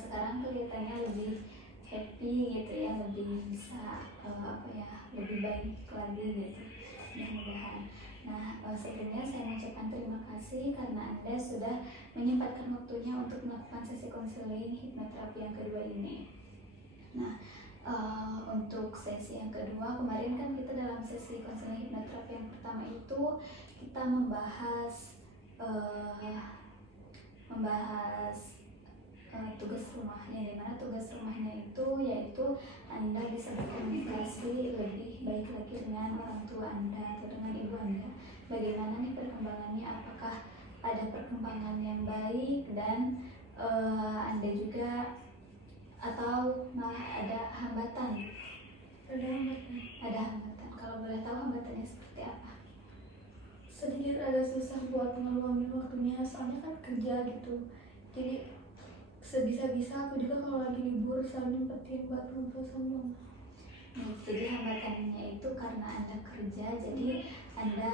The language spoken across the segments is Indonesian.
sekarang kelihatannya lebih happy gitu ya, lebih bisa lebih baik lagi gitu, mudah-mudahan. Nah, sebelumnya saya mengucapkan terima kasih karena Anda sudah menyempatkan waktunya untuk melakukan sesi konseling hipnoterapi yang kedua ini. Nah, untuk sesi yang kedua, kemarin kan kita dalam sesi konseling hipnoterapi yang pertama itu kita membahas tugas rumahnya, dimana tugas rumahnya itu yaitu Anda bisa berkomunikasi lebih baik lagi dengan orang tua Anda atau dengan ibu Anda. Bagaimana nih perkembangannya, apakah ada perkembangan yang baik dan Anda juga atau malah ada hambatan? Ada hambatan. Kalau boleh tahu hambatannya seperti apa? Sedikit agak susah buat ngeluangin waktunya, soalnya kan kerja gitu. Jadi sebisa-bisa aku juga kalau lagi libur selalu nyempetin buat ngobrol sama mama. Jadi hambatannya itu karena Anda kerja, jadi Anda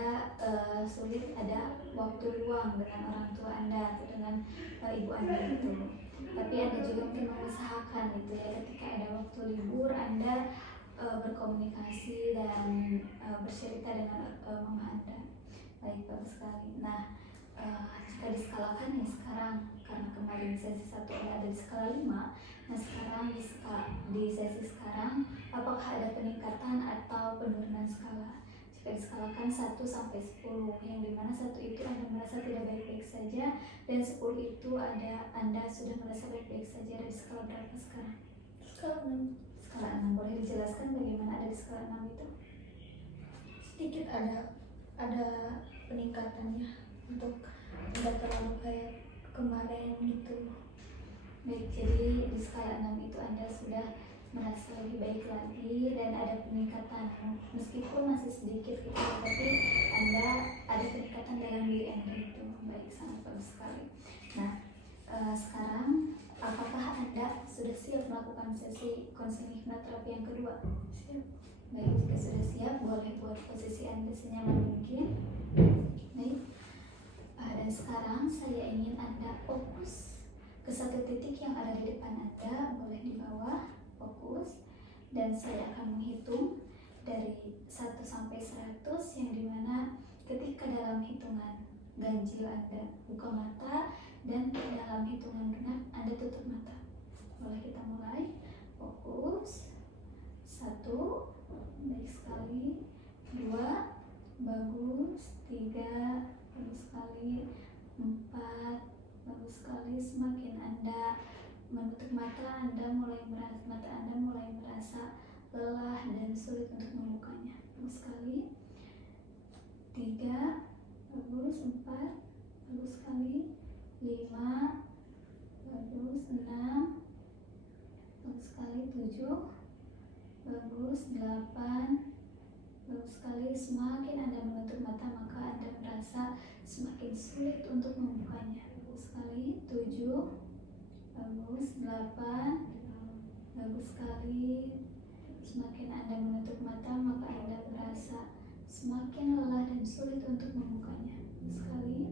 sulit ada waktu luang dengan orang tua Anda atau dengan ibu Anda itu. Tapi Anda juga mungkin mengusahakan gitu ya, ketika ada waktu libur Anda berkomunikasi dan bercerita dengan mama Anda. Baik, bagus sekali. Nah, jika diskalakan nih sekarang, karena kemarin sesi 1 ada di skala 5, nah sekarang di sesi sekarang apakah ada peningkatan atau penurunan skala? Jika diskalakan 1 sampai 10, yang dimana 1 itu Anda merasa tidak baik-baik saja dan 10 itu Anda sudah merasa baik-baik saja, dari skala berapa sekarang? Skala 6. Skala 6, boleh dijelaskan bagaimana ada di skala 6 itu? Sedikit ada peningkatannya, untuk tidak terlalu kayak kemarin gitu. Baik, jadi di skala 6 itu Anda sudah merasa lebih baik lagi dan ada peningkatan, meskipun masih sedikit gitu, tapi Anda ada peningkatan dalam diri Anda itu. Baik, sangat bagus sekali. Nah, sekarang apakah Anda sudah siap melakukan sesi konseling hipnoterapi yang kedua? Siap. Baik, jika sudah siap, boleh buat posisi Anda senyaman mungkin. Baik, dan sekarang saya ingin Anda fokus ke satu titik yang ada di depan Anda, boleh di bawah, fokus, dan saya akan menghitung dari 1 sampai 100, yang dimana ketika dalam hitungan ganjil Anda buka mata dan dalam hitungan genap Anda tutup mata. Boleh kita mulai, fokus. 1, baik sekali. 2, bagus. 3, bagus sekali. 4, bagus sekali. Semakin Anda menutup mata, mata Anda mulai merasa lelah dan sulit untuk membukanya. Bagus sekali. 3, bagus. 4, bagus sekali. 5, bagus. 6, bagus sekali. 7, bagus. 8, bagus sekali. Semakin Anda menutup mata, maka Anda merasa semakin sulit untuk membukanya. Bagus sekali. 7, bagus. 8, bagus sekali. Semakin Anda menutup mata, maka Anda merasa semakin lelah dan sulit untuk membukanya. Bagus sekali.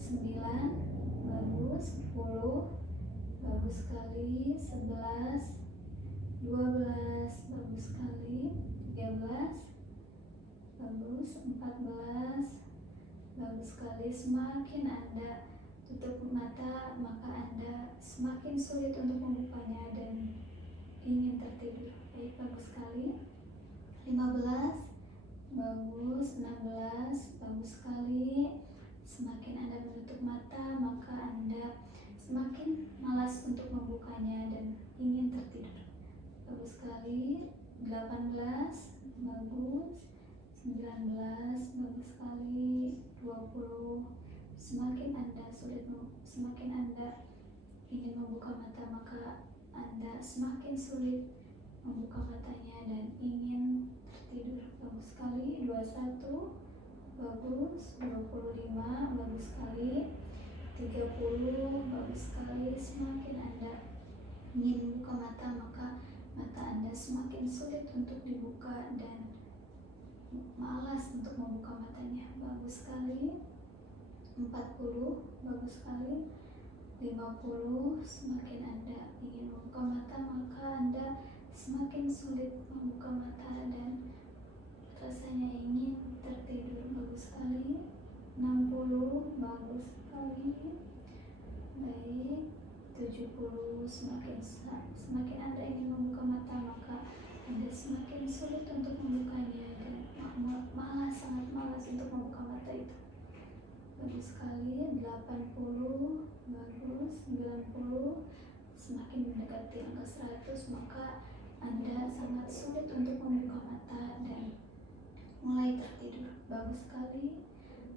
9, bagus. 10, bagus sekali. 11, 12, bagus sekali. 13, bagus. 14, bagus sekali. Semakin Anda tutup mata, maka Anda semakin sulit untuk membukanya dan ingin tertidur. Baik, bagus sekali. 15, bagus. 16, bagus sekali. Semakin Anda menutup mata, maka Anda semakin malas untuk membukanya dan ingin tertidur. Bagus sekali. 18, bagus. 19, bagus sekali. 20, semakin Anda ingin membuka mata, maka Anda semakin sulit membuka matanya dan ingin tertidur. Bagus sekali. 21, bagus. 25, bagus sekali. 30, bagus sekali. Semakin Anda ingin membuka mata, maka mata Anda semakin sulit untuk dibuka dan malas untuk membuka matanya. Bagus sekali. 40, bagus sekali. 50. Semakin Anda ingin membuka mata, maka Anda semakin sulit membuka mata dan rasanya ingin tertidur. Bagus sekali. 60. Bagus sekali. Baik. 70. Semakin Anda ingin membuka mata, maka Anda semakin sulit untuk membukanya dan malas, sangat malas untuk membuka mata itu. Bagus sekali. 80. Bagus. 90. Semakin mendekati angka 100, maka Anda sangat sulit untuk membuka mata dan mulai tertidur. Bagus sekali.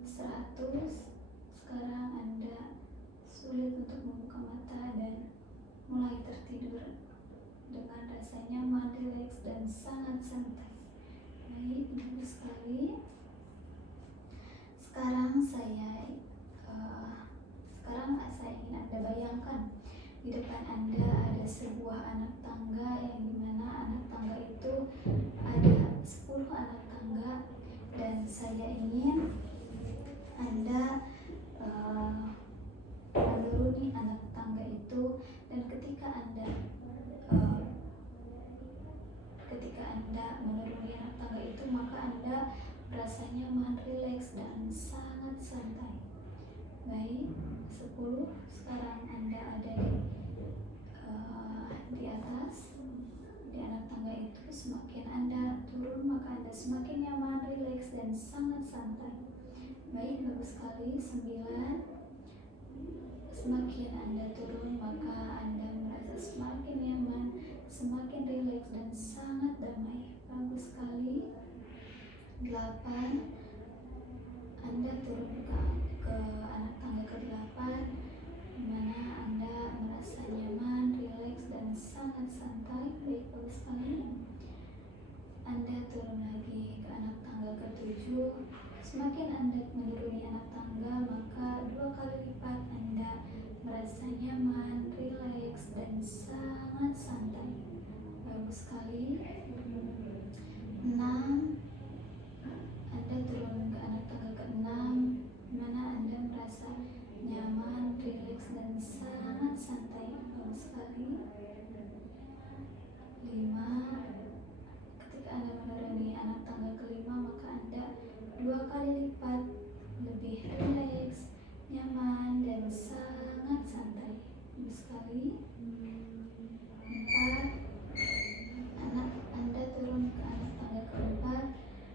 100. Sekarang Anda sulit untuk membuka mata dan mulai tertidur dengan rasa nyaman, rileks, dan sangat santai. Baik, bagus sekali. Sekarang saya ingin Anda bayangkan di depan Anda ada sebuah anak tangga, yang dimana anak tangga itu ada 10 anak tangga, dan saya ingin Anda menuruni anak tangga itu, dan ketika Anda menuruni anak tangga itu, maka Anda merasa nyaman, rileks, dan sangat santai. Baik, 10. Sekarang Anda ada di atas, di anak tangga itu. Semakin Anda turun, maka Anda semakin nyaman, rileks, dan sangat santai. Baik, bagus sekali. 9. Semakin Anda turun, maka Anda merasa semakin nyaman, semakin rileks, dan sangat damai. Bagus sekali. 8. Anda turun ke anak tangga ke-8, di mana Anda merasa nyaman, rileks, dan sangat santai. Baik, bagus sekali. Anda turun lagi ke anak tangga ke-7. Semakin Anda menuruni anak tangga, maka 2 kali lipat Anda merasa nyaman, rileks, dan sangat santai. Bagus sekali. 6. Anda turun ke anak tangga ke-6, di mana Anda merasa nyaman, rileks, dan sangat santai. Bagus sekali. 5. Ketika Anda menuruni anak tangga ke-5, maka Anda 2 kali lipat lebih rileks, nyaman, dan sangat santai. Bagus sekali. 4. Anda turun ke anak tangga ke-4,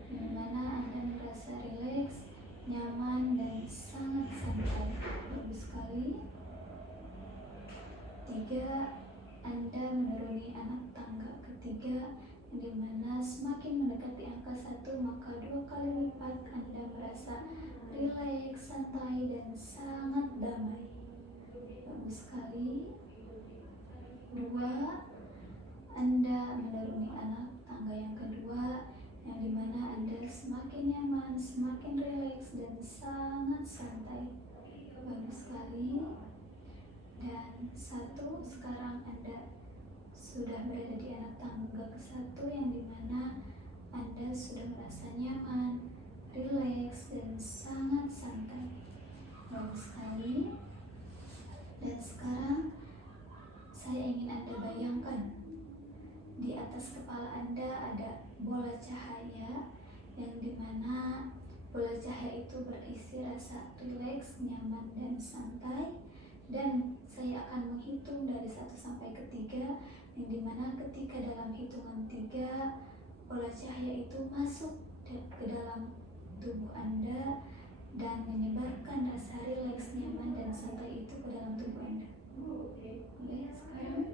di mana Anda merasa rileks, nyaman, dan sangat santai. Bagus sekali. 3. Anda menuruni anak tangga ke-3, di mana semakin mendekati angka 1, maka 2 kali lipat Anda merasa rileks, santai, dan sangat damai. Bagus sekali. 2. Anda menuruni anak tangga yang kedua, yang dimana Anda semakin nyaman, semakin rileks, dan sangat santai. Bagus sekali. Dan 1. Sekarang Anda sudah berada di anak tangga ke-1, yang dimana Anda sudah merasa nyaman, rileks, dan sangat santai. Bagus sekali. Dan sekarang saya ingin Anda bayangkan di atas kepala Anda ada bola cahaya, yang dimana bola cahaya itu berisi rasa rileks, nyaman, dan santai. Dan saya akan menghitung dari 1 sampai ke 3, yang dimana ketika dalam hitungan 3 bola cahaya itu masuk ke dalam tubuh Anda dan menyebarkan rasa rileks, nyaman, dan santai itu ke dalam tubuh Anda. Oke, sekarang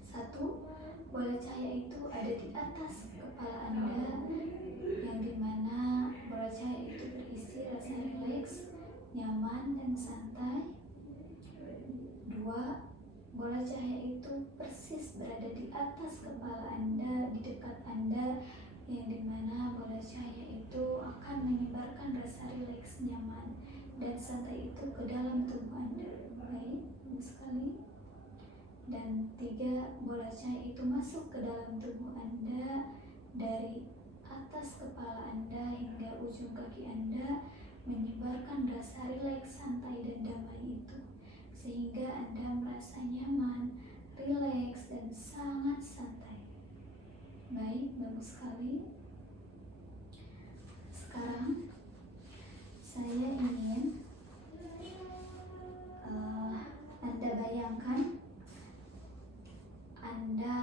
1. Bola cahaya itu ada di atas kepala Anda, yang dimana bola cahaya itu berisi rasa rileks, nyaman, dan santai. 2. Bola cahaya itu persis berada di atas kepala Anda, di dekat Anda, yang dimana bola cahaya itu akan menyebarkan rasa rileks, nyaman, dan santai itu ke dalam tubuh Anda. Baik, bagus sekali. Dan 3. Bola cahaya itu masuk ke dalam tubuh Anda dari atas kepala Anda hingga ujung kaki Anda, menyebarkan rasa rileks, santai, dan damai itu. sehingga Anda merasa nyaman, rileks, dan sangat santai. Baik, bagus sekali. Sekarang saya ingin Anda bayangkan Anda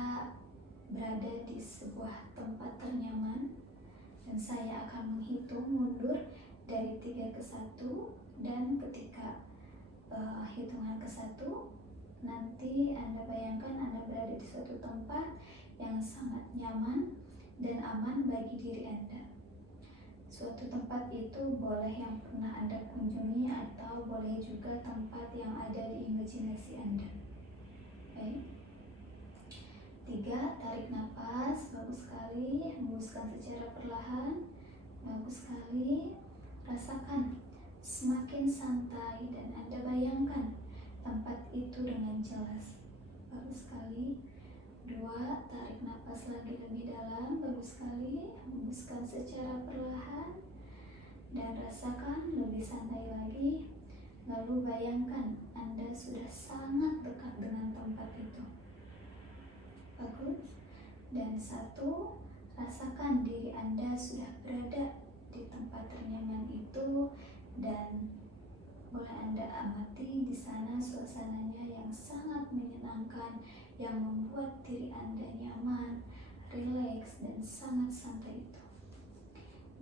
berada di sebuah tempat ternyaman, dan saya akan menghitung mundur dari 3 ke 1, dan ketika hitungan ke 1, nanti Anda bayangkan Anda berada di suatu tempat yang sangat nyaman dan aman bagi diri Anda. Suatu tempat itu boleh yang pernah Anda kunjungi atau boleh juga tempat yang ada di imajinasi Anda. Baik. 3, tarik nafas, bagus sekali, hembuskan secara perlahan, bagus sekali. Rasakan semakin santai dan Anda bayangkan tempat itu dengan jelas. Bagus sekali. 2, tarik nafas lagi lebih dalam, bagus sekali, hembuskan secara perlahan dan rasakan lebih santai lagi. Lalu bayangkan Anda sudah sangat dekat dengan tempat itu. Bagus. Dan 1, rasakan diri Anda sudah berada di tempat ternyaman itu, dan boleh Anda amati di sana suasananya yang sangat menyenangkan, yang membuat diri Anda nyaman, rileks, dan sangat santai itu.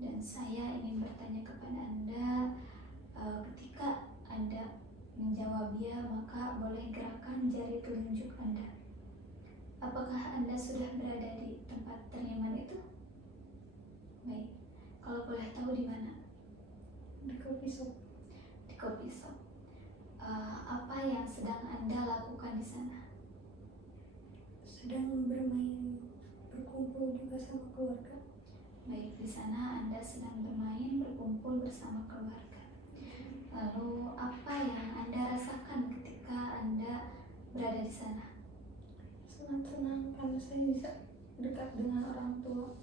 Dan saya ingin bertanya kepada Anda, ketika Anda menjawabnya, maka boleh gerakan jari telunjuk Anda. Apakah Anda sudah berada di tempat ternyaman itu? Baik. Kalau boleh tahu di mana? Di coffee shop. Di coffee shop. Apa yang sedang Anda lakukan di sana? Sedang bermain, berkumpul juga sama keluarga. Baik, di sana Anda sedang bermain, berkumpul bersama keluarga. Lalu apa yang Anda rasakan ketika Anda berada di sana? Sangat senang karena saya bisa dekat dengan orang tua.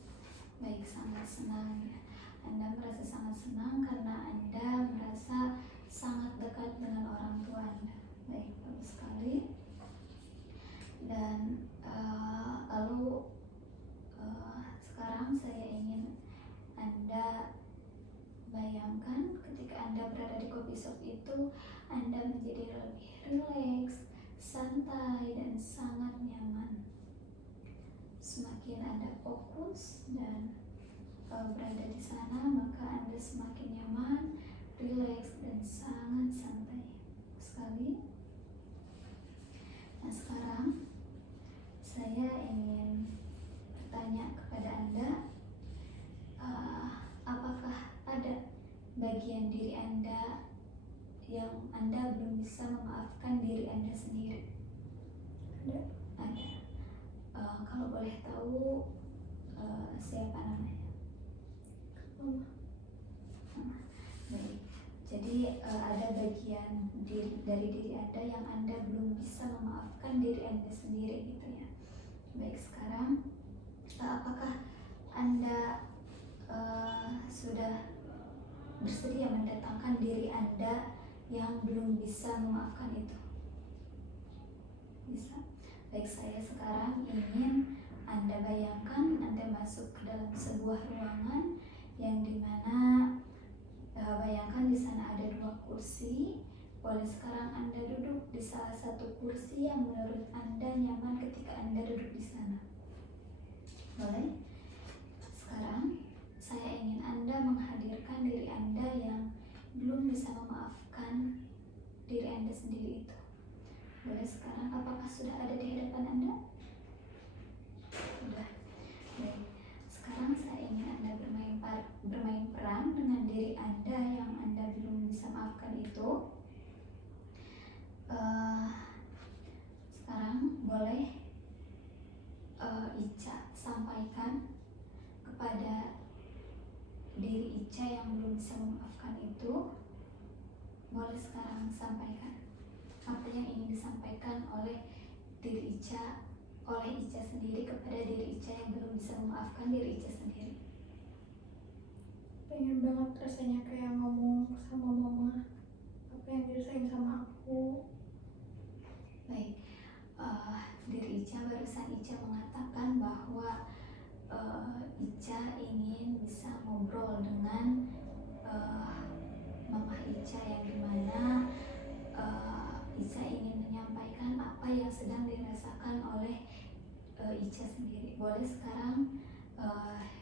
Baik, sangat senang ya. Anda merasa sangat senang karena Anda merasa sangat dekat dengan orang tua Anda. Baik, bagus sekali. Dan lalu sekarang saya ingin Anda bayangkan ketika Anda berada di coffee shop itu, Anda menjadi lebih rileks, santai, dan sangat nyaman. Semakin Anda fokus dan berada di sana, maka Anda semakin nyaman, rileks, dan sangat santai sekali. Nah, sekarang saya ingin bertanya kepada Anda, apakah ada bagian diri Anda yang Anda belum bisa memaafkan diri Anda sendiri? Ada. Kalau boleh tahu, siapa namanya? Mama. Baik. Jadi ada bagian dari diri Anda yang Anda belum bisa memaafkan diri Anda sendiri, gitu ya. Baik, sekarang apakah Anda sudah bersedia mendatangkan diri Anda yang belum bisa memaafkan itu? Bisa? Baik, saya sekarang ingin Anda bayangkan Anda masuk ke dalam sebuah ruangan yang dimana bayangkan di sana ada 2 kursi. Boleh sekarang Anda duduk di salah satu kursi yang menurut Anda nyaman ketika Anda duduk di sana. Boleh? Sekarang saya ingin Anda menghadirkan diri Anda yang belum bisa memaafkan diri Anda sendiri itu. Boleh sekarang, apakah sudah ada di hadapan Anda? Sudah. Baik. Sekarang saya ingin Anda bermain peran dengan diri Anda yang Anda belum bisa maafkan itu. Sekarang boleh Ica sampaikan kepada diri Ica yang belum bisa memaafkan itu. Boleh sekarang sampaikan apa yang ingin disampaikan oleh diri Ica, oleh Ica sendiri kepada diri Ica yang belum bisa memaafkan diri Ica sendiri. Pengen banget rasanya kayak ngomong sama mama apa yang dirasain sama aku. Ica barusan Ica mengatakan bahwa Ica ingin bisa ngobrol dengan Mama Ica, yang dimana Ica ingin menyampaikan apa yang sedang dirasakan oleh Ica sendiri. Boleh sekarang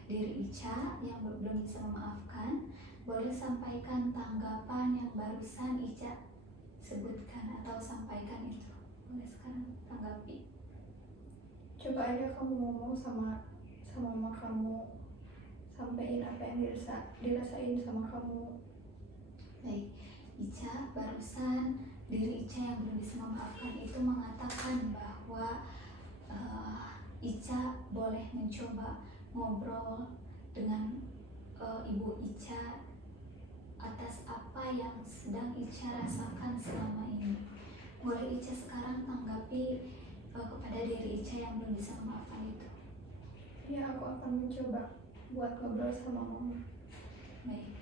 diri Ica yang belum bisa memaafkan boleh sampaikan tanggapan yang barusan Ica sebutkan atau sampaikan itu. Boleh sekarang tanggapi. Coba aja kamu ngomong sama mama kamu, sampaikan apa yang dirasain sama kamu. Baik, Ica barusan diri Ica yang belum bisa memaafkan itu mengatakan bahwa Ica boleh mencoba ngobrol dengan ibu Ica atas apa yang sedang Ica rasakan selama ini. Boleh Ica sekarang tanggapi kepada diri Ica yang belum bisa memaafkan itu. Ya, aku akan mencoba buat ngobrol sama mama. Baik,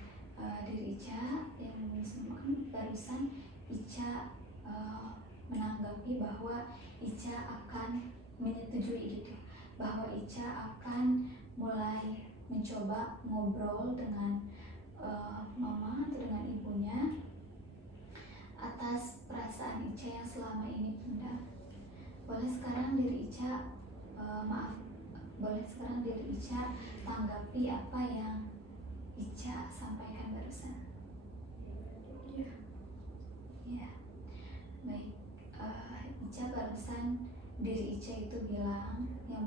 diri Ica yang belum bisa memaafkan, barusan Ica menanggapi bahwa Ica akan menyetujui gitu, bahwa Ica akan mulai mencoba ngobrol dengan mama atau dengan ibunya atas perasaan Ica yang selama ini pendam. Boleh sekarang diri Ica boleh sekarang diri Ica tanggapi apa yang Ica sampaikan barusan. Ya, baik. Ica barusan diri Ica itu bilang yang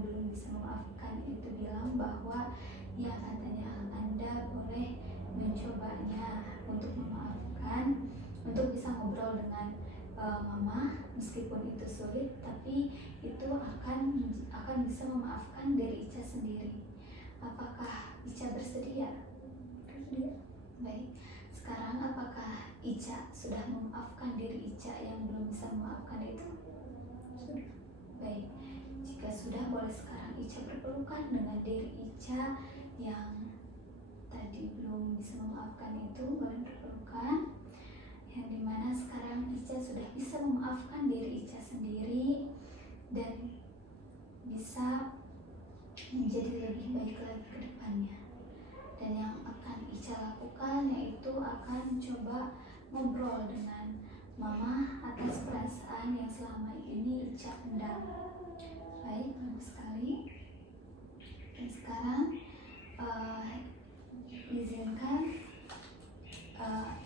belum bisa memaafkan itu bilang bahwa ya katanya Anda boleh mencobanya untuk memaafkan, untuk bisa ngobrol dengan mama, meskipun itu sulit, tapi itu akan bisa memaafkan diri Ica sendiri. Apakah Ica bersedia? Baik. Sekarang apakah Ica sudah memaafkan diri Ica yang belum bisa memaafkan itu? Sudah. Baik. Jika sudah, boleh sekarang Ica berpelukan dengan diri Ica yang tadi belum bisa memaafkan itu. Boleh berpelukan, yang dimana sekarang Ica sudah bisa memaafkan diri Ica sendiri dan bisa menjadi lebih baik lagi ke depannya. Dan yang akan Ica lakukan yaitu akan coba ngobrol dengan mama atas perasaan yang selama ini Ica pendam. Baik, bagus sekali. Dan sekarang izinkan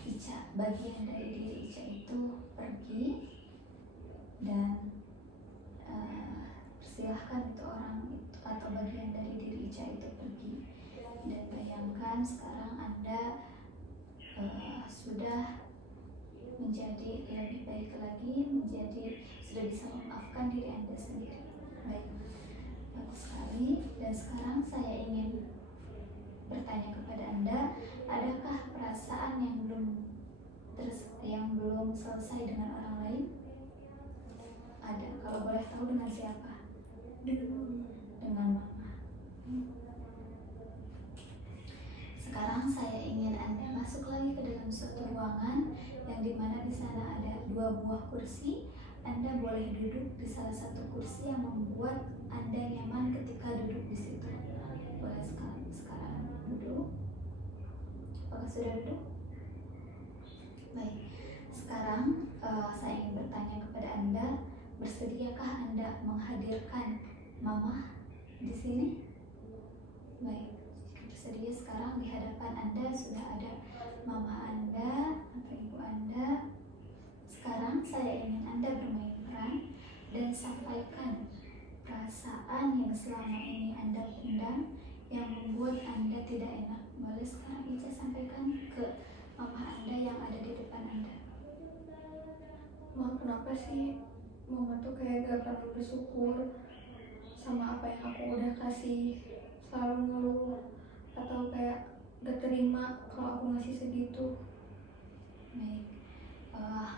Ica, bagian dari diri Ica itu pergi, dan persilahkan itu orang itu atau bagian dari diri Ica itu pergi. Dan bayangkan sekarang Anda sudah menjadi lebih baik lagi, sudah bisa memaafkan diri Anda sendiri. Baik, bagus sekali. Dan sekarang saya ingin bertanya kepada Anda, adakah perasaan yang belum selesai dengan orang lain? Ada. Kalau boleh tahu dengan siapa? Dengan mama. Sekarang saya ingin Anda masuk lagi ke dalam suatu ruangan yang dimana di sana ada 2 buah kursi. Anda boleh duduk di salah satu kursi yang membuat Anda nyaman ketika duduk di situ. Boleh sekarang duduk. Apakah sudah duduk? Baik. Sekarang saya ingin bertanya kepada Anda, bersediakah Anda menghadirkan mama di sini? Baik. Bersedia, sekarang di hadapan Anda sudah ada mama Anda atau ibu Anda. Sekarang saya ingin Anda bermain peran dan sampaikan perasaan yang selama ini Anda pendam yang membuat Anda tidak enak. Boleh sekarang Ica sampaikan ke mama Anda yang ada di depan Anda. Ma, kenapa sih mama tuh kayak gak pernah bersyukur sama apa yang aku udah kasih, selalu ngeluh atau kayak gak terima kalau aku ngasih segitu. Baik,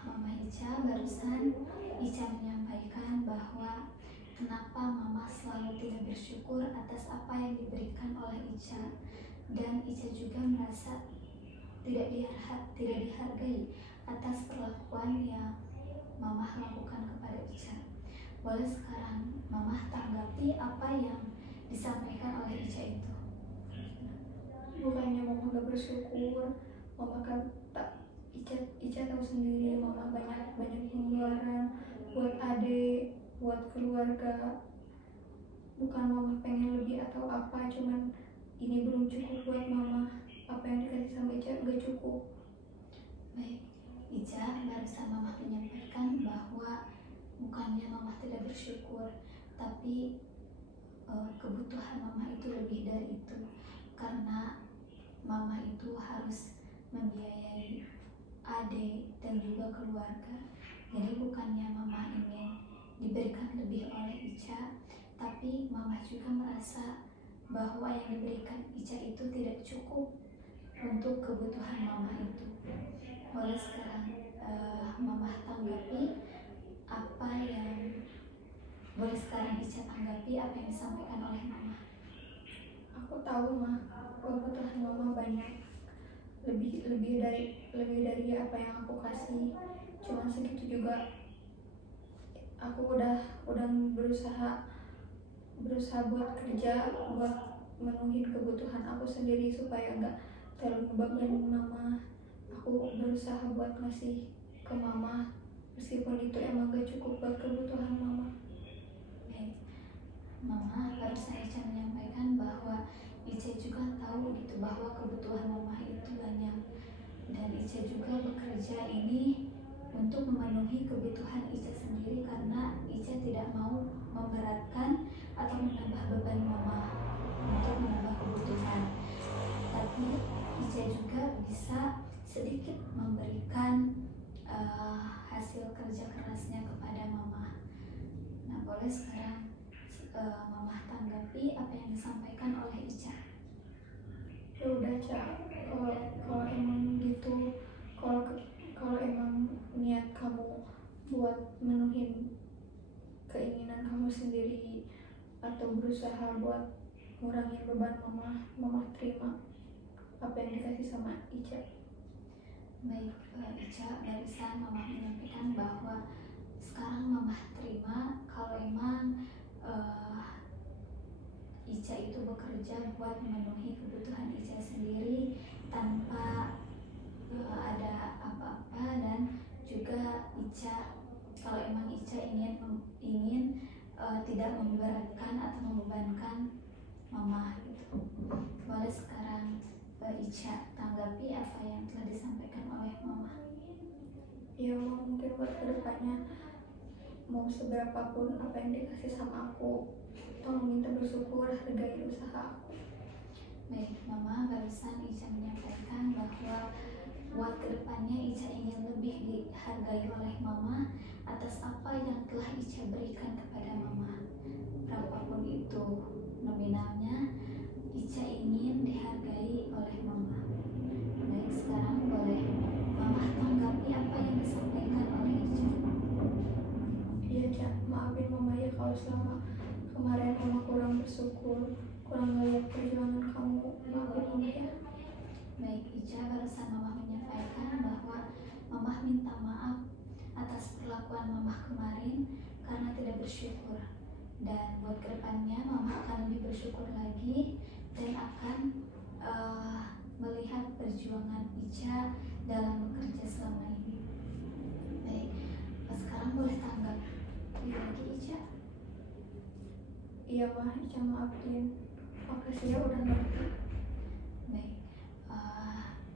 Mama Ica barusan Ica menyampaikan bahwa kenapa Mama selalu tidak bersyukur atas apa yang diberikan oleh Ica, dan Ica juga merasa tidak dihargai atas perlakuan yang Mama lakukan kepada Ica. Boleh sekarang Mama tanggapi apa yang disampaikan oleh Ica itu. Bukannya mama gak bersyukur, mama kan tak Ica tahu sendiri mama banyak pengeluaran buat adik, buat keluarga. Bukan mama pengen lebih atau apa, cuman ini belum cukup buat mama. Apa yang dikasih sama Ica gak cukup. Baik, Ica barusan Mama menyampaikan bahwa bukannya Mama tidak bersyukur, tapi kebutuhan Mama itu lebih dari itu, karena Mama itu harus membiayai adik dan juga keluarga. Jadi bukannya Mama ingin diberikan lebih oleh Ica, tapi Mama juga merasa bahwa yang diberikan Ica itu tidak cukup untuk kebutuhan Mama itu. Boleh sekarang Mama tanggapi apa yang boleh sekarang Ica tanggapi apa yang disampaikan oleh Mama. Aku tahu mah kebutuhan mama banyak, lebih dari apa yang aku kasih. Cuman segitu juga aku udah berusaha buat kerja, buat menuhin kebutuhan aku sendiri supaya enggak terlalu ngebebanin mama. Aku berusaha buat ngasih ke mama meskipun itu emang gak cukup buat kebutuhan mama. Baik, Mama barusan Ica menyampaikan bahwa Ica juga tahu gitu bahwa kebutuhan Mama itu banyak, dan Ica juga bekerja ini untuk memenuhi kebutuhan Ica sendiri karena Ica tidak mau memberatkan atau menambah beban Mama untuk menambah kebutuhan. Tapi Ica juga bisa sedikit memberikan hasil kerja kerasnya kepada Mama. Nah, boleh sekarang Mama tanggapi apa yang disampaikan oleh Ica. Ya udah Ca, kalau emang gitu, kalau emang niat kamu buat menuhin keinginan kamu sendiri atau berusaha buat ngurangin beban mama terima apa yang dikasih sama Ica. Baik, Ica barusan Mama menyampaikan bahwa sekarang Mama terima kalau emang Ica itu bekerja buat memenuhi kebutuhan Ica sendiri tanpa ada apa-apa, dan juga Ica kalau emang Ica ingin tidak memberatkan atau membebankan Mama gitu. Boleh sekarang Ica tanggapi apa yang telah disampaikan oleh Mama. Ya mungkin buat kedepannya mau seberapapun apa yang dikasih sama aku, tolong minta bersyukur, hargai usaha aku. Baik, Mama barusan Ica menyampaikan bahwa buat kedepannya Ica ingin lebih dihargai oleh Mama atas apa yang telah Ica berikan kepada Mama, berapapun itu nominalnya. Ica ingin dihargai oleh Mama. Baik, sekarang boleh Mama tanggapi apa yang disampaikan oleh Ica. Iya Cak, maafin mama ya kalau selama kemarin mama kurang bersyukur, kurang ngeliat perjuangan kamu. Maafin mama ya. Baik, Ica barusan Mama menyampaikan bahwa Mama minta maaf atas perlakuan Mama kemarin karena tidak bersyukur, dan buat kedepannya Mama akan lebih bersyukur lagi dan akan melihat perjuangan Ica dalam bekerja selama ini. Baik, sekarang boleh tanggap lagi Ica. Iya mah, Ica maafin. Makasih ya udah ngerti. Baik,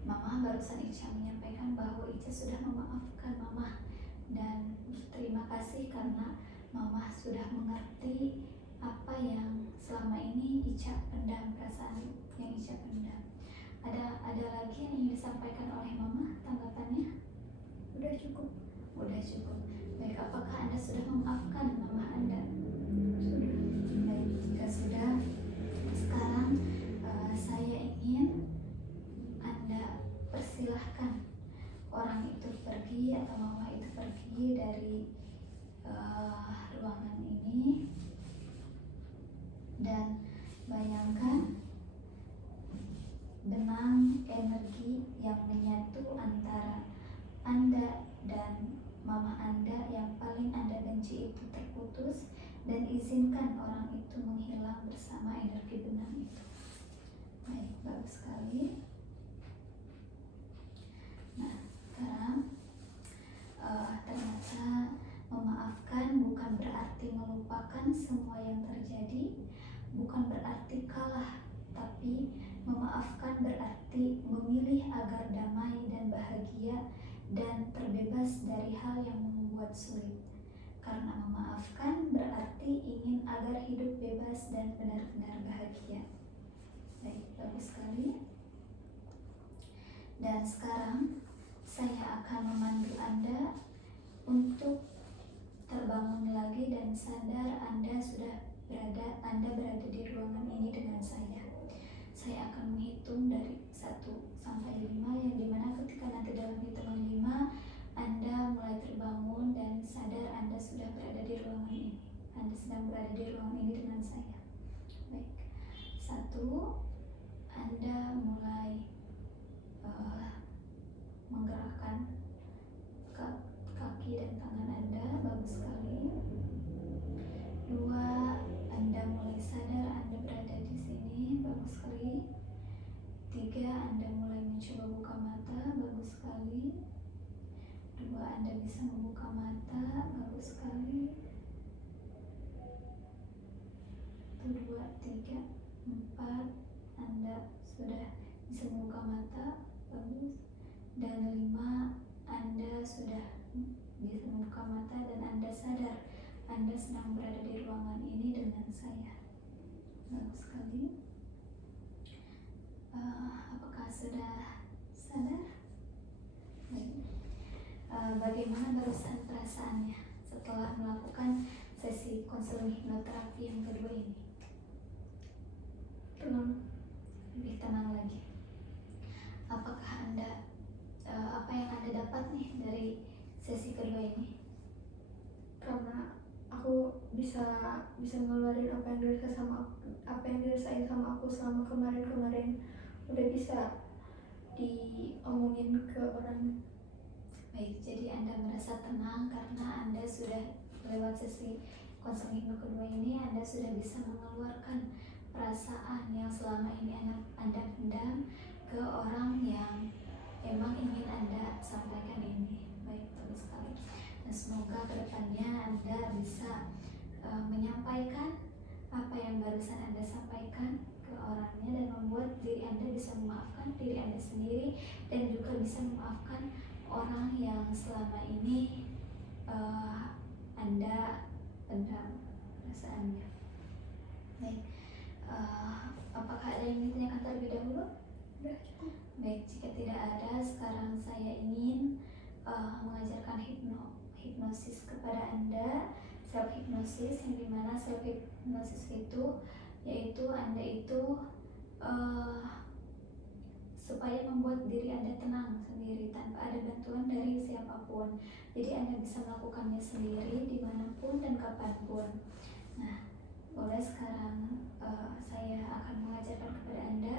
Mama barusan Ica menyampaikan bahwa Ica sudah memaafkan Mama, dan terima kasih karena Mama sudah mengerti apa yang selama ini Ica pendam, perasaan yang Ica pendam. Ada lagi yang ingin disampaikan oleh Mama tanggapannya? Udah cukup. Udah cukup. Baik, apakah Anda sudah memaafkan Mama Anda? Sudah. Baik, jika sudah, sekarang saya ingin Anda persilahkan orang itu pergi atau Mama itu pergi dari ruangan ini, dan bayangkan benang energi yang menyatu antara Anda dan Mama Anda yang paling Anda benci kunci itu terputus dan izinkan orang itu menghilang bersama energi benang itu. Baik, bagus sekali. Nah, sekarang ternyata memaafkan bukan berarti melupakan semua yang terjadi, bukan berarti kalah, tapi memaafkan berarti memilih agar damai dan bahagia dan terbebas dari hal yang membuat sulit. Karena memaafkan berarti ingin agar hidup bebas dan benar-benar bahagia. Baik, bagus sekali. Dan sekarang saya akan memandu Anda untuk terbangun lagi dan sadar Anda berada di ruangan ini dengan saya. Saya akan menghitung dari 1 sampai 5, yang dimana ketika nanti dalam hitungan 5 Anda mulai terbangun dan sadar Anda sudah berada di ruangan ini. Anda sedang berada di ruangan ini dengan saya. Baik, 1, Anda mulai menggerakkan kaki dan tangan Anda, bagus sekali. 2, Anda mulai sadar Anda berada di sini, bagus sekali. 3, Anda mulai mencoba buka mata, bagus sekali. 2, Anda bisa membuka mata, bagus sekali. 1, 2, 3, 4, Anda sudah bisa membuka mata, bagus. Dan 5, Anda sudah bisa membuka mata dan Anda sadar Anda sedang berada di ruangan ini dengan saya. Bagus sekali. Apakah sudah sadar? Baik. Bagaimana barusan perasaannya setelah melakukan sesi konseling hipnoterapi yang kedua ini? Tenang. Lebih tenang lagi. Apakah Anda apa yang Anda dapat nih dari sesi kedua ini? Karena aku bisa ngeluarin apa yang dirasain sama aku selama kemarin udah bisa diomongin ke orang. Baik, jadi Anda merasa tenang karena Anda sudah lewat sesi konseling hipno kedua ini. Anda sudah bisa mengeluarkan perasaan yang selama ini Anda pendam ke orang yang emang ingin Anda sampaikan ini. Baik, bagus sekali. Dan semoga kedepannya Anda bisa menyampaikan apa yang barusan Anda sampaikan ke orangnya dan membuat diri Anda bisa memaafkan diri Anda sendiri dan juga bisa memaafkan orang yang selama ini Anda pendam perasaannya. Baik, apakah ada yang ditanyakan terlebih dahulu? Udah cukup. Baik, jika tidak ada, sekarang saya ingin mengajarkan hipnosis kepada Anda, self hipnosis, yang dimana self hipnosis itu yaitu Anda itu supaya membuat diri Anda tenang sendiri tanpa ada bantuan dari siapapun. Jadi Anda bisa melakukannya sendiri dimanapun dan kapanpun. Nah, boleh sekarang saya akan mengajarkan kepada Anda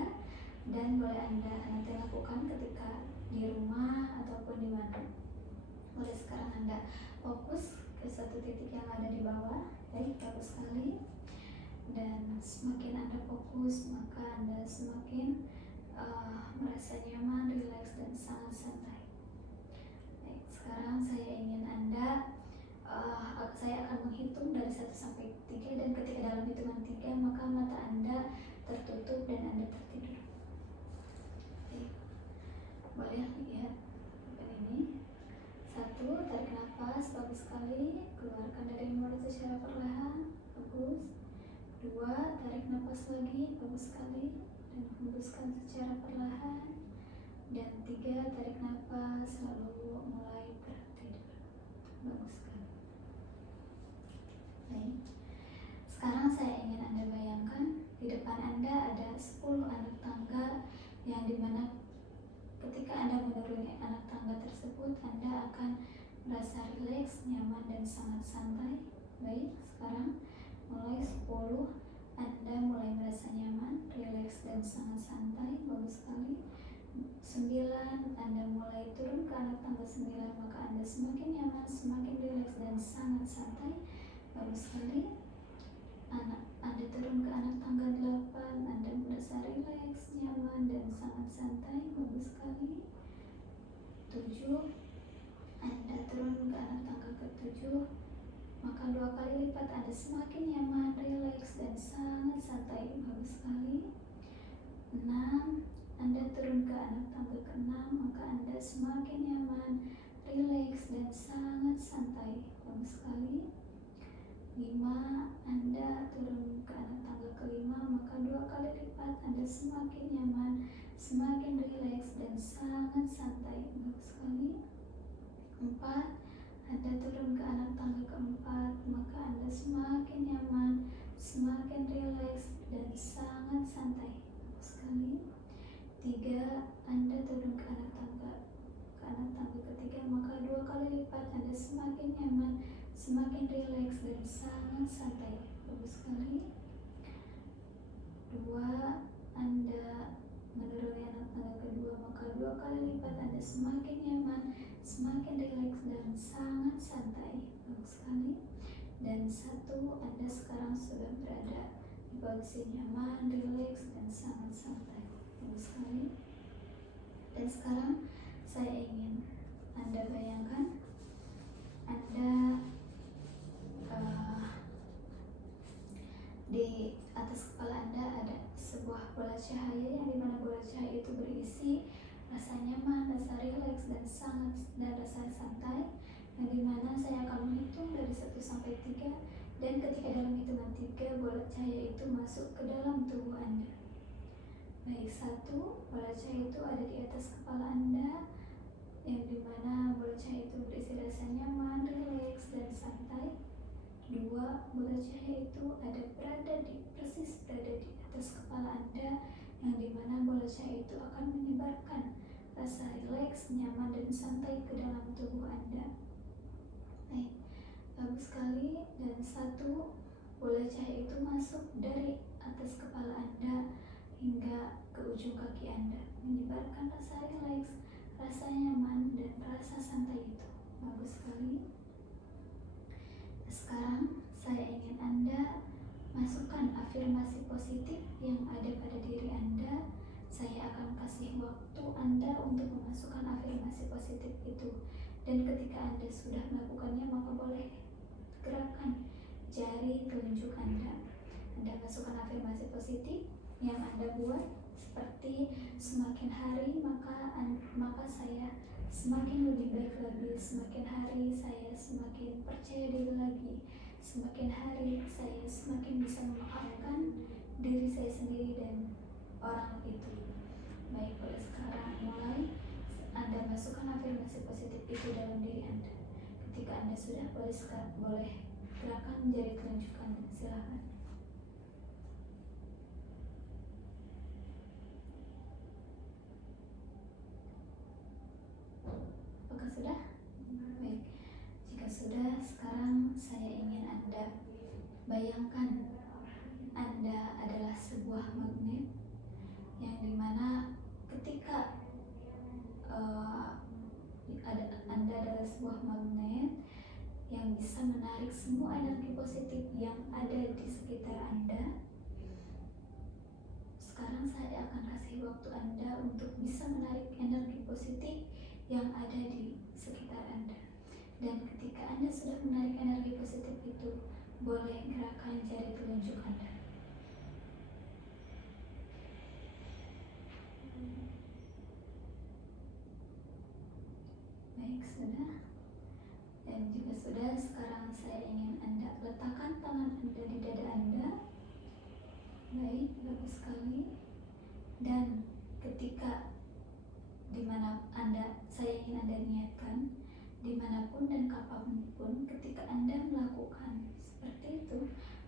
dan boleh Anda nanti lakukan ketika di rumah ataupun di mana. Boleh sekarang Anda fokus ke satu titik yang ada di bawah. Baik, bagus sekali. Dan semakin Anda fokus, maka Anda semakin merasa nyaman, rileks, dan sangat santai. Baik, sekarang saya ingin Anda saya akan menghitung dari 1 sampai 3, dan ketika dalam hitungan 3 maka mata Anda tertutup dan Anda tertidur. Baik, boleh lihat ini. 1, tarik nafas, bagus sekali, keluarkan dari mulut secara perlahan, bagus. 2, tarik nafas lagi, bagus sekali, dan hembuskan secara perlahan. Dan 3, tarik nafas lalu mulai tertidur, bagus sekali. Baik, sekarang saya ingin Anda bayangkan di depan Anda ada 10 anak tangga, yang dimana ketika Anda menuruni anak tangga tersebut Anda akan merasa rileks, nyaman, dan sangat santai. Baik, sekarang mulai 10 Anda mulai merasa nyaman, rileks, dan sangat santai, bagus sekali. 9, Anda mulai turun ke anak tangga 9, maka Anda semakin nyaman, semakin rileks dan sangat santai. Bagus sekali. Anda turun ke anak tangga 8, Anda merasa rileks, nyaman dan sangat santai. Bagus sekali. 7, Anda turun ke anak tangga ke-7, maka 2 kali lipat Anda semakin nyaman, rileks dan sangat santai. Bagus sekali. 6, Anda turun ke anak tangga ke-6, maka Anda semakin nyaman, rileks dan sangat santai. Bagus sekali. 5, Anda turun ke anak tangga ke-5, maka 2 kali lipat Anda semakin nyaman, semakin rileks dan sangat santai. Bagus sekali. 4, Anda turun ke anak tangga ke-4, maka Anda semakin nyaman, semakin rileks dan sangat santai. Bagus sekali. 3, Anda turun ke anak tangga ke-3, maka 2 kali lipat Anda semakin nyaman, semakin rileks dan sangat santai. Bagus sekali. 2, Anda menuruni anak tangga kedua, maka 2 kali lipat Anda semakin nyaman, semakin rileks dan sangat santai. Bagus sekali. Dan 1, Anda sekarang sudah berada di posisi nyaman, rileks dan sangat santai. Bagus sekali. Dan sekarang saya ingin Anda bayangkan Anda di atas kepala Anda ada sebuah bola cahaya, yang dimana bola cahaya itu berisi rasa nyaman, rasa rileks dan rasa santai, yang dimana saya akan menghitung dari 1 sampai 3, dan ketika dalam hitungan 3 bola cahaya itu masuk ke dalam tubuh Anda. Baik, 1, bola cahaya itu ada di atas kepala Anda, yang dimana bola cahaya itu berisi rasa nyaman, rileks dan santai. 2, bola cahaya itu persis berada di atas kepala Anda, yang dimana bola cahaya itu akan menyebarkan rasa rileks, nyaman dan santai ke dalam tubuh Anda. Baik, bagus sekali. Dan 1, bola cahaya itu masuk dari atas kepala Anda hingga ke ujung kaki Anda, menyebarkan rasa rileks, rasa nyaman dan rasa santai itu. Bagus sekali. Sekarang saya ingin Anda masukkan afirmasi positif yang ada pada diri Anda. Saya akan kasih waktu Anda untuk memasukkan afirmasi positif itu. Dan ketika Anda sudah melakukannya, maka boleh gerakan jari telunjuk Anda. Anda masukkan afirmasi positif yang Anda buat, seperti semakin hari maka saya semakin lebih baik lagi, semakin hari saya semakin percaya diri lagi, semakin hari saya semakin bisa memaafkan diri saya sendiri dan orang itu. Baik, boleh sekarang mulai Anda masukkan afirmasi positif itu dalam diri Anda. Ketika Anda sudah boleh gerakan jari telunjuk Anda, silakan. Apakah sudah? Baik, jika sudah, sekarang saya ingin Anda bayangkan Anda adalah sebuah magnet, yang dimana ketika Anda adalah sebuah magnet yang bisa menarik semua energi positif yang ada di sekitar Anda. Sekarang saya akan kasih waktu Anda untuk bisa menarik energi positif yang ada di sekitar Anda. Dan ketika Anda sudah menarik energi positif itu, boleh gerakan jari telunjuk Anda. Baik, sudah. Dan jika sudah, sekarang saya ingin Anda letakkan tangan Anda di dada Anda. Baik, bagus sekali. Dan ketika saya ingin Anda niatkan, dimanapun dan kapanpun ketika Anda melakukan seperti itu,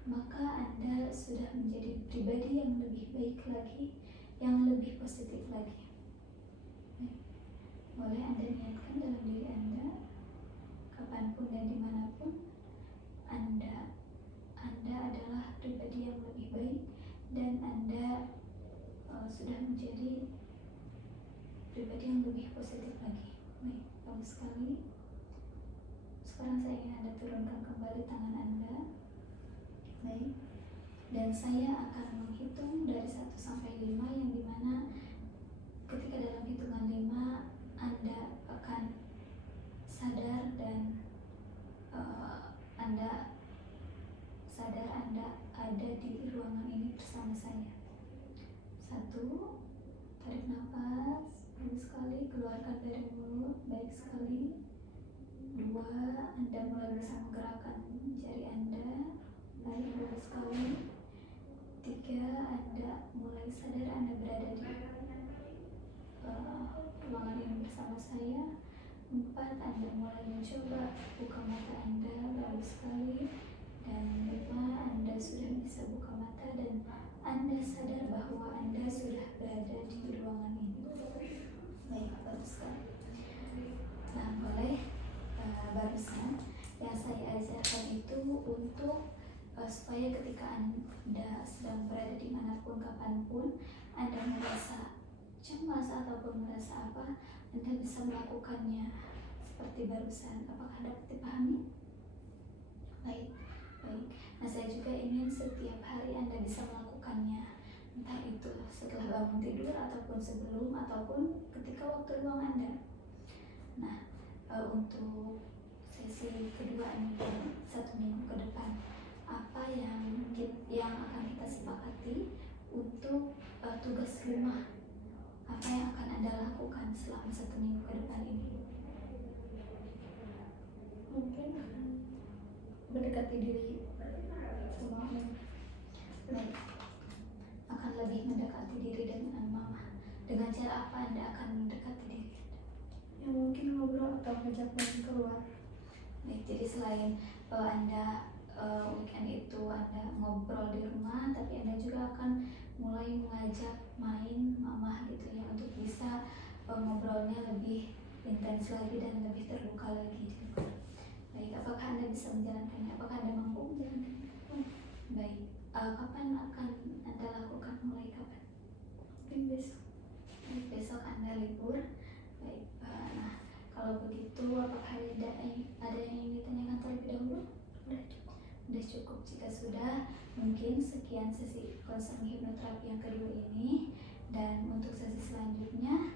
maka Anda sudah menjadi pribadi yang lebih baik lagi, yang lebih positif lagi. Baik. Boleh Anda niatkan dalam diri Anda, kapanpun dan dimanapun, Anda adalah pribadi yang lebih baik, dan Anda sudah menjadi pribadi yang lebih positif lagi. Baik, bagus sekali. Sekarang saya ingin Anda turunkan kembali tangan Anda. Baik. Dan saya akan menghitung dari 1 sampai 5, yang dimana ketika dalam hitungan 5 Anda akan sadar dan Anda sadar Anda ada di ruangan ini bersama saya. 1, tarik nafas, bagus sekali, keluarkan dari mulut, baik sekali. 2, Anda mulai bisa menggerakkan jari Anda, baik, bagus sekali. 3, Anda mulai sadar Anda berada di ruangan ini bersama saya. 4, Anda mulai mencoba buka mata Anda, bagus sekali. Dan 5, Anda sudah bisa buka mata dan Anda sadar bahwa Anda sudah berada di ruangan ini. Baik, bagus sekali. Nah, boleh barusan yang saya ajarkan itu untuk supaya ketika Anda sedang berada dimanapun, kapanpun Anda merasa cemas ataupun merasa apa, Anda bisa melakukannya seperti barusan. Apakah dapat dipahami? Baik, baik. Nah, saya juga ingin setiap hari Anda bisa melakukannya, entah itu setelah bangun tidur ataupun sebelum ataupun ketika waktu luang Anda. Nah, untuk sesi kedua ini, 1 minggu ke depan, apa yang akan kita sepakati untuk tugas rumah, apa yang akan Anda lakukan selama 1 minggu ke depan ini? Mungkin akan mendekati diri sama Allah. Baik, akan lebih mendekati diri dengan mama. Dengan cara apa Anda akan mendekati diri? Ya mungkin ngobrol atau ngajak main keluar. Baik, jadi selain Anda weekend itu Anda ngobrol di rumah, tapi Anda juga akan mulai mengajak main mama gitu ya, untuk bisa ngobrolnya lebih intens lagi dan lebih terbuka lagi di rumah. Baik, apakah Anda bisa menjalankannya? Apakah Anda mampu menjalankannya? Baik, kapan akan Anda lakukan? Mulai kapan? Mungkin besok. Baik, besok Anda libur. Baik, nah kalau begitu apakah ada yang ingin ditanyakan terlebih dahulu? Udah cukup. Jika sudah, mungkin sekian sesi konseling hipnoterapi yang kedua ini, dan untuk sesi selanjutnya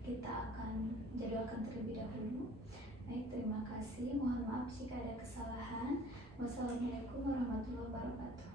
kita akan jadwalkan terlebih dahulu. Baik, terima kasih. Mohon maaf jika ada kesalahan. Wassalamualaikum warahmatullahi wabarakatuh.